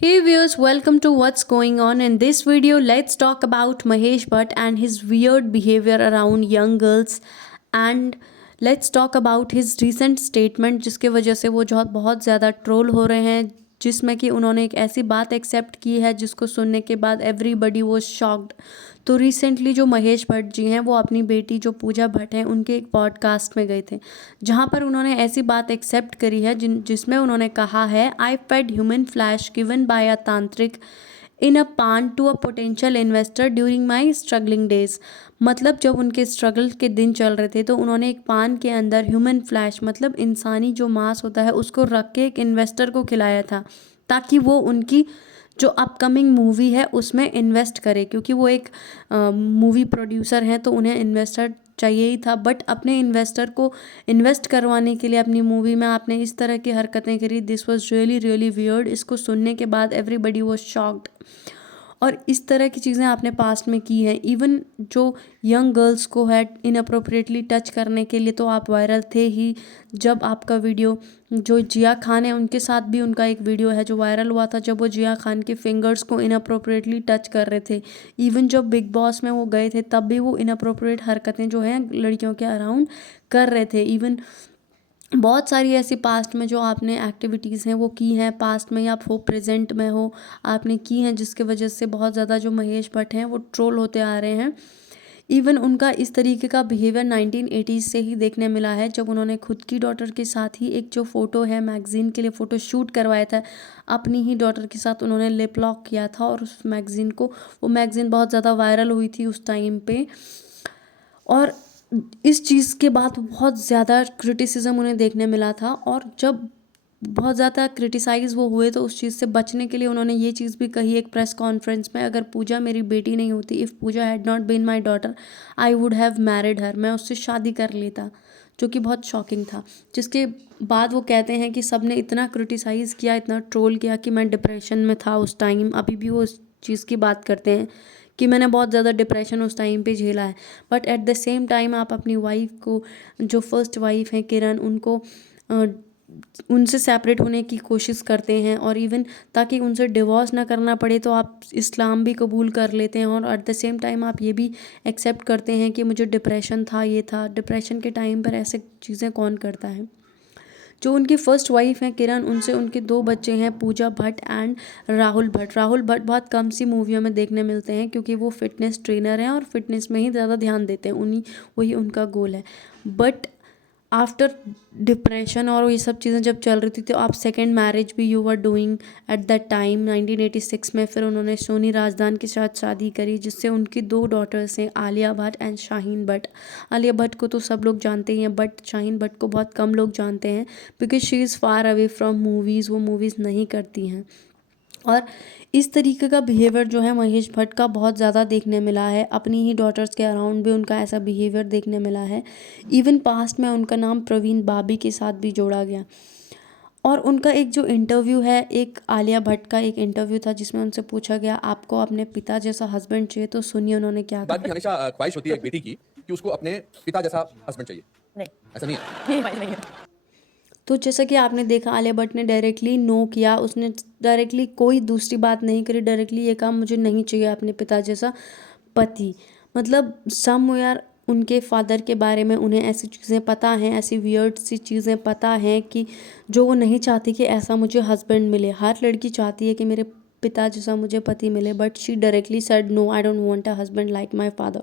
Hey viewers, welcome to What's Going On. In this video, let's talk about Mahesh Bhatt and his weird behavior around young girls and let's talk about his recent statement जिसके वजह से वो जो बहुत ज़्यादा troll हो रहे हैं, जिसमें कि उन्होंने एक ऐसी बात एक्सेप्ट की है जिसको सुनने के बाद एवरीबडी वो शॉक्ड। तो रिसेंटली जो महेश भट्ट जी हैं वो अपनी बेटी जो पूजा भट्ट हैं उनके एक पॉडकास्ट में गए थे, जहाँ पर उन्होंने ऐसी बात एक्सेप्ट करी है जिसमें उन्होंने कहा है, I fed human flesh given by a tantrik in a paan to a potential investor during my struggling days. मतलब जब उनके स्ट्रगल के दिन चल रहे थे तो उन्होंने एक पान के अंदर ह्यूमन फ्लैश मतलब इंसानी जो मांस होता है उसको रख के एक इन्वेस्टर को खिलाया था, ताकि वो उनकी जो अपकमिंग मूवी है उसमें इन्वेस्ट करे, क्योंकि वो एक मूवी प्रोड्यूसर हैं तो उन्हें इन्वेस्टर चाहिए ही था। बट अपने इन्वेस्टर को इन्वेस्ट करवाने के लिए अपनी मूवी में आपने इस तरह की हरकतें करी। This was really really weird. इसको सुनने के बाद एवरीबडी वॉज शॉक्ड। और इस तरह की चीज़ें आपने पास्ट में की हैं। इवन जो यंग गर्ल्स को है इनअप्रोप्रिएटली टच करने के लिए तो आप वायरल थे ही। जब आपका वीडियो जो जिया खान है उनके साथ भी उनका एक वीडियो है जो वायरल हुआ था, जब वो जिया खान के फिंगर्स को इनअप्रोप्रिएटली टच कर रहे थे। इवन जब बिग बॉस में वो गए थे तब भी वो इनअप्रोप्रिएट हरकतें जो हैं लड़कियों के अराउंड कर रहे थे। इवन बहुत सारी ऐसी पास्ट में जो आपने एक्टिविटीज़ हैं वो की हैं, पास्ट में या हो प्रेजेंट में हो आपने की हैं, जिसके वजह से बहुत ज़्यादा जो महेश भट्ट हैं वो ट्रोल होते आ रहे हैं। इवन उनका इस तरीके का बिहेवियर 1980s से ही देखने मिला है, जब उन्होंने खुद की डॉटर के साथ ही एक जो फ़ोटो है मैगज़ीन के लिए फ़ोटो शूट करवाया था, अपनी ही डॉटर के साथ उन्होंने लिप लॉक किया था और उस मैगज़ीन को वो मैगज़ीन बहुत ज़्यादा वायरल हुई थी उस टाइम पे। और इस चीज़ के बाद बहुत ज़्यादा क्रिटिसिज्म उन्हें देखने मिला था, और जब बहुत ज़्यादा क्रिटिसाइज़ वो हुए तो उस चीज़ से बचने के लिए उन्होंने ये चीज़ भी कही एक प्रेस कॉन्फ्रेंस में, अगर पूजा मेरी बेटी नहीं होती, if Pooja had not been my daughter I would have married her, मैं उससे शादी कर लेता, जो कि बहुत शॉकिंग था। जिसके बाद वो कहते हैं कि सब ने इतना क्रिटिसाइज़ किया, इतना ट्रोल किया कि मैं डिप्रेशन में था उस टाइम। अभी भी वो उस चीज़ की बात करते हैं कि मैंने बहुत ज़्यादा डिप्रेशन उस टाइम पे झेला है। But at the same time आप अपनी वाइफ को, जो फर्स्ट वाइफ हैं किरण, उनको उनसे सेपरेट होने की कोशिश करते हैं, और इवन ताकि उनसे डिवोर्स ना करना पड़े तो आप इस्लाम भी कबूल कर लेते हैं, और एट द सेम टाइम आप ये भी एक्सेप्ट करते हैं कि मुझे डिप्रेशन था, ये था। डिप्रेशन के टाइम पर ऐसे चीज़ें कौन करता है। जो उनकी फर्स्ट वाइफ हैं किरण, उनसे उनके 2 बच्चे हैं, पूजा भट्ट एंड राहुल भट्ट। राहुल भट्ट बहुत कम सी मूवियों में देखने मिलते हैं क्योंकि वो फिटनेस ट्रेनर हैं और फिटनेस में ही ज़्यादा ध्यान देते हैं, वही उनका गोल है। बट आफ्टर डिप्रेशन और ये सब चीज़ें जब चल रही थी तो आप सेकेंड मैरिज भी you were doing at that time 1986 में। फिर उन्होंने सोनी राजदान के साथ शादी करी, जिससे उनकी 2 डॉटर्स हैं, आलिया भट्ट एंड शाहीन भट्ट। आलिया भट्ट को तो सब लोग जानते ही हैं, बट शाहीन भट्ट को बहुत कम लोग जानते हैं because she is far away from movies, वो मूवीज़ नहीं करती हैं। और इस तरीके का बिहेवियर जो है महेश भट्ट का बहुत ज़्यादा देखने मिला है। अपनी ही डॉटर्स के अराउंड भी उनका ऐसा बिहेवियर देखने मिला है। इवन पास्ट में उनका नाम प्रवीण बाबी के साथ भी जोड़ा गया। और उनका एक जो इंटरव्यू है, एक आलिया भट्ट का एक इंटरव्यू था जिसमें उनसे पूछा गया आपको अपने पिता जैसा हस्बैंड चाहिए, तो सुनिए उन्होंने क्या बात की कहा। हमेशा ख्वाहिश होती है एक बेटी की कि उसको अपने पिता जैसा हस्बैंड चाहिए। नहीं, ऐसा नहीं है। ये ख्वाहिश नहीं है। तो जैसा कि आपने देखा, आलिया भट्ट ने डायरेक्टली नो किया, उसने डायरेक्टली कोई दूसरी बात नहीं करी, डायरेक्टली ये कहा मुझे नहीं चाहिए अपने पिता जैसा पति। मतलब समवेयर उनके फादर के बारे में उन्हें ऐसी चीज़ें पता हैं, ऐसी वियर्ड सी चीज़ें पता हैं कि जो वो नहीं चाहती कि ऐसा मुझे हस्बैंड मिले। हर लड़की चाहती है कि मेरे पिता जैसा मुझे पति मिले, but she directly said no, I don't want a husband like my father.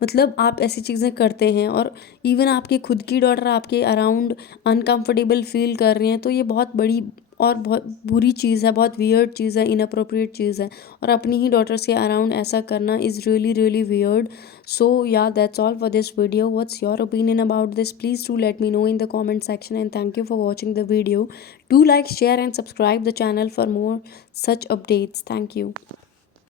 मतलब आप ऐसी चीज़ें करते हैं और इवन आपकी खुद की डॉटर आपके अराउंड अनकंफर्टेबल फील कर रही हैं, तो ये बहुत बड़ी और बहुत बुरी चीज़ है, बहुत वियर्ड चीज़ है, इनअप्रोप्रिएट चीज़ है। और अपनी ही डॉटर्स के अराउंड ऐसा करना इज़ रियली रियली वियर्ड। सो या that's all for this video. What's your opinion about this? Please do let me know in the comment section, and thank you for watching the video. Do like, share and subscribe the channel for more such updates. Thank you.